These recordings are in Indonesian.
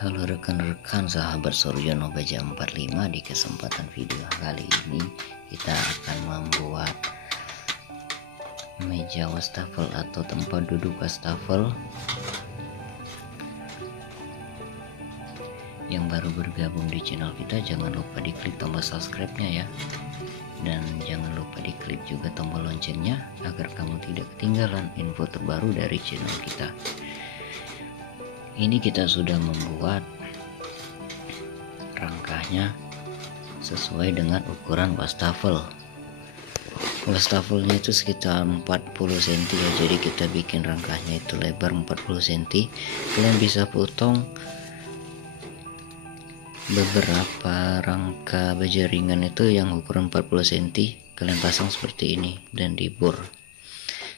Halo rekan-rekan sahabat Suryono Baja 45, di kesempatan video kali ini kita akan membuat meja wastafel atau tempat duduk wastafel. Yang baru bergabung di channel kita, jangan lupa diklik tombol subscribe-nya ya, dan jangan lupa diklik juga tombol loncengnya agar kamu tidak ketinggalan info terbaru dari channel kita. Ini kita sudah membuat rangkanya sesuai dengan ukuran wastafel. Wastafelnya itu sekitar 40 cm ya, jadi kita bikin rangkanya itu lebar 40 cm. Kalian bisa potong beberapa rangka baja ringan itu yang ukuran 40 cm, kalian pasang seperti ini dan dibor.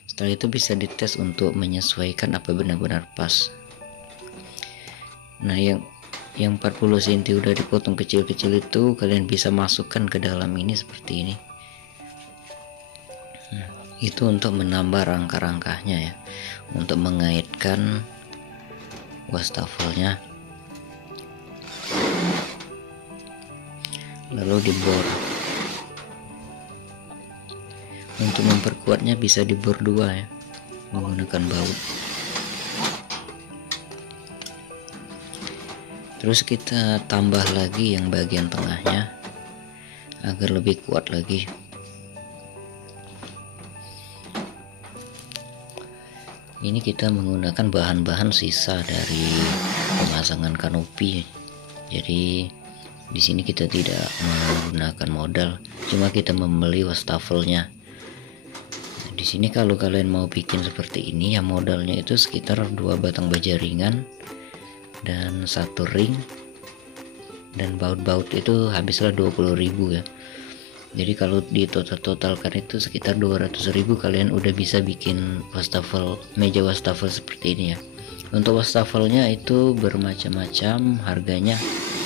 Setelah itu bisa dites untuk menyesuaikan apa benar-benar pas. Nah, yang 40 cm udah dipotong kecil-kecil itu kalian bisa masukkan ke dalam ini seperti ini. Nah, itu untuk menambah rangka-rangkanya ya, untuk mengaitkan wastafelnya. Lalu dibor. Untuk memperkuatnya bisa dibor dua ya, menggunakan baut. Terus kita tambah lagi yang bagian tengahnya agar lebih kuat lagi. Ini kita menggunakan bahan-bahan sisa dari pemasangan kanopi. Jadi di sini kita tidak menggunakan modal, cuma kita membeli wastafelnya. Nah, di sini kalau kalian mau bikin seperti ini ya, modalnya itu sekitar 2 batang baja ringan dan 1 ring, dan baut-baut itu habislah 20.000 ya. Jadi kalau ditotalkan itu sekitar 200.000, kalian udah bisa bikin wastafel, meja wastafel seperti ini ya. Untuk wastafelnya itu bermacam-macam harganya.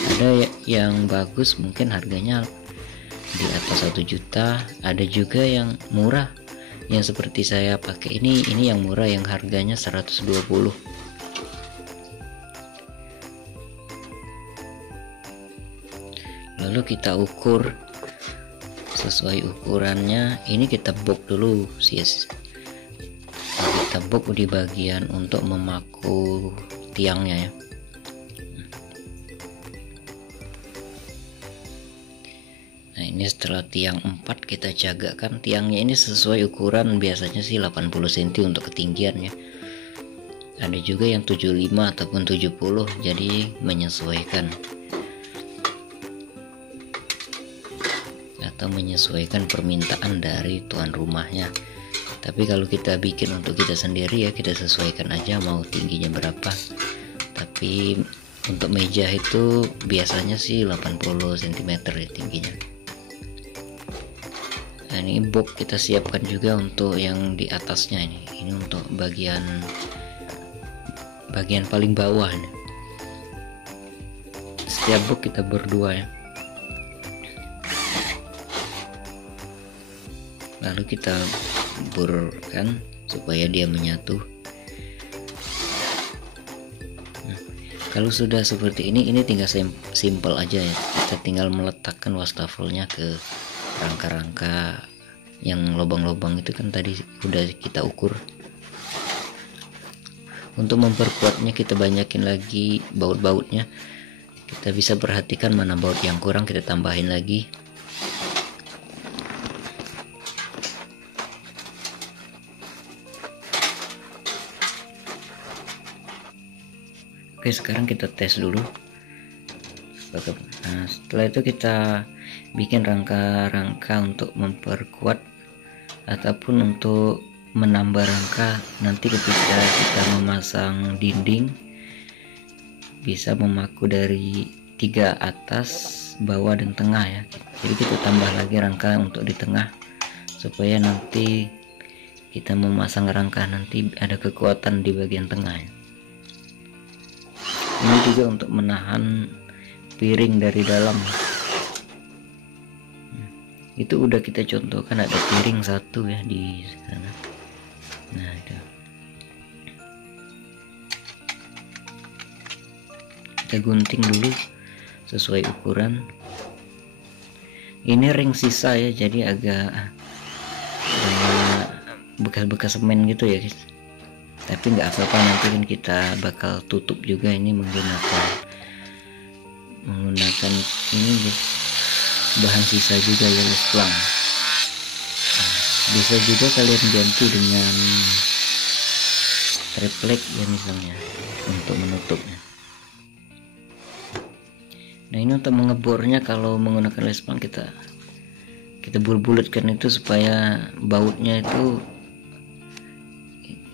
Ada yang bagus mungkin harganya di atas 1 juta, ada juga yang murah yang seperti saya pakai ini yang murah, yang harganya 120. Lalu kita ukur sesuai ukurannya. Ini kita box dulu sih, kita box di bagian untuk memaku tiangnya ya. Nah, ini setelah tiang 4 kita jagakan tiangnya ini sesuai ukuran, biasanya sih 80 cm untuk ketinggiannya. Ada juga yang 75 ataupun 70, jadi menyesuaikan. Atau menyesuaikan permintaan dari tuan rumahnya. Tapi kalau kita bikin untuk kita sendiri ya, kita sesuaikan aja mau tingginya berapa. Tapi untuk meja itu biasanya sih 80 cm ya tingginya. Nah, ini box kita siapkan juga untuk yang di atasnya ini. Ini untuk bagian paling bawah nih. Setiap box kita berdua ya. Lalu kita borkan supaya dia menyatu. Nah, kalau sudah seperti ini tinggal simple aja ya. Kita tinggal meletakkan wastafelnya ke rangka-rangka yang lubang-lubang itu kan tadi udah kita ukur. Untuk memperkuatnya kita banyakin lagi baut-bautnya. Kita bisa perhatikan mana baut yang kurang, kita tambahin lagi. Oke, sekarang kita tes dulu. Nah, setelah itu kita bikin rangka-rangka untuk memperkuat ataupun untuk menambah rangka. Nanti ketika kita memasang dinding bisa memaku dari 3 atas, bawah dan tengah ya. Jadi kita tambah lagi rangka untuk di tengah supaya nanti kita memasang rangka nanti ada kekuatan di bagian tengah ya. Ini juga untuk menahan piring dari dalam. Itu udah kita contohkan, ada piring 1 ya di sana. Nah, itu. kita gunting dulu sesuai ukuran. Ini ring sisa ya, jadi agak bekas-bekas semen gitu ya guys, tapi nggak apa-apa, nanti kan kita bakal tutup juga ini menggunakan ini guys, bahan sisa juga ya guys, plang. Bisa juga kalian ganti dengan triplek ya misalnya untuk menutupnya. Nah ini untuk mengebornya, kalau menggunakan lesplang kita bulat-bulatkan itu supaya bautnya itu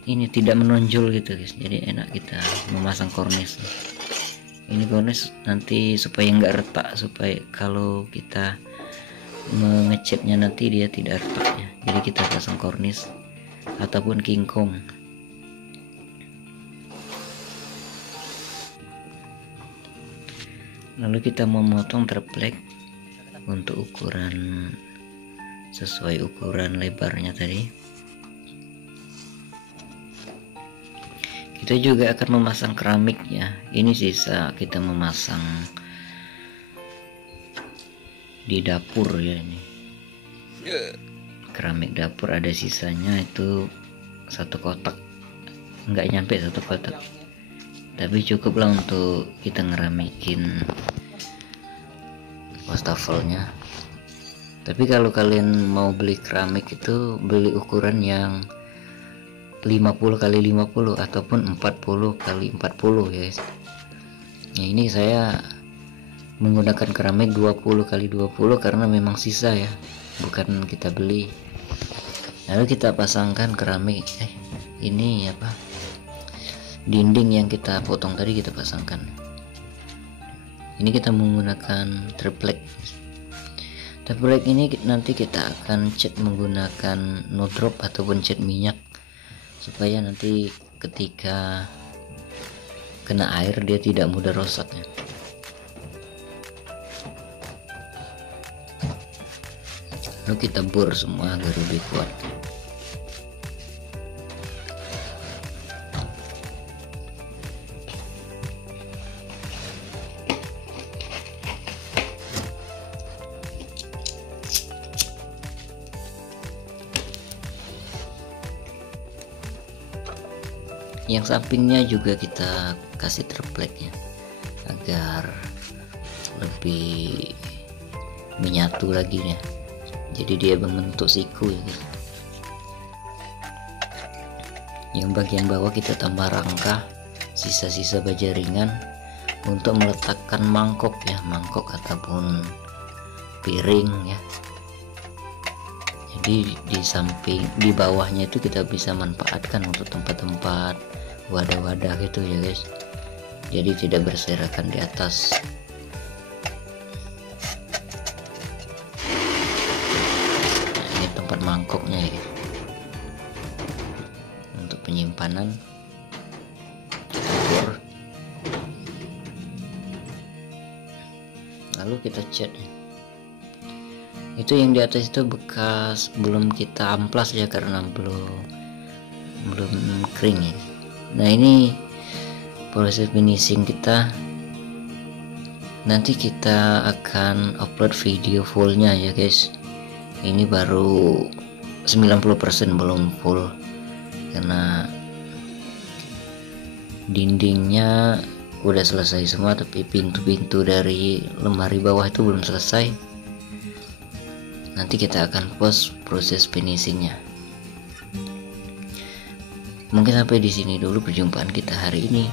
ini tidak menonjol gitu guys, jadi enak kita memasang kornis. Ini kornis nanti supaya nggak retak, supaya kalau kita mengecatnya nanti dia tidak retak ya, jadi kita pasang kornis ataupun kingkong. Lalu kita memotong triplek untuk ukuran sesuai ukuran lebarnya tadi. Kita juga akan memasang keramik ya. Ini sisa kita memasang di dapur ya, ini keramik dapur ada sisanya itu 1 kotak, nggak nyampe 1 kotak, tapi cukuplah untuk kita ngeramikin wastafelnya. Tapi kalau kalian mau beli keramik itu beli ukuran yang 50x50 ataupun 40x40 ya guys. Nah ini saya menggunakan keramik 20x20 karena memang sisa ya, bukan kita beli. Lalu kita pasangkan keramik ini apa, dinding yang kita potong tadi kita pasangkan. Ini kita menggunakan triplek. Triplek ini nanti kita akan cat menggunakan no drop ataupun cat minyak, supaya nanti ketika kena air dia tidak mudah rosak ya. Lalu kita bor semua agar lebih kuat. Yang sampingnya juga kita kasih triplek ya, agar lebih menyatu lagi ya, jadi dia membentuk siku ya guys. Yang bagian bawah kita tambah rangka sisa-sisa baja ringan untuk meletakkan mangkok ya, mangkok ataupun piring ya. Jadi di bawahnya itu kita bisa manfaatkan untuk tempat-tempat wadah-wadah gitu ya guys, jadi tidak berserakan di atas. Nah, ini tempat mangkoknya ya, untuk penyimpanan. Kita bor, lalu kita cat. Itu yang di atas itu bekas belum kita amplas ya, karena belum kering ya. Nah ini proses finishing kita, nanti kita akan upload video fullnya ya guys. Ini baru 90%, belum full, karena dindingnya udah selesai semua, tapi pintu-pintu dari lemari bawah itu belum selesai. Nanti kita akan post proses finishingnya. Mungkin sampai di sini dulu perjumpaan kita hari ini.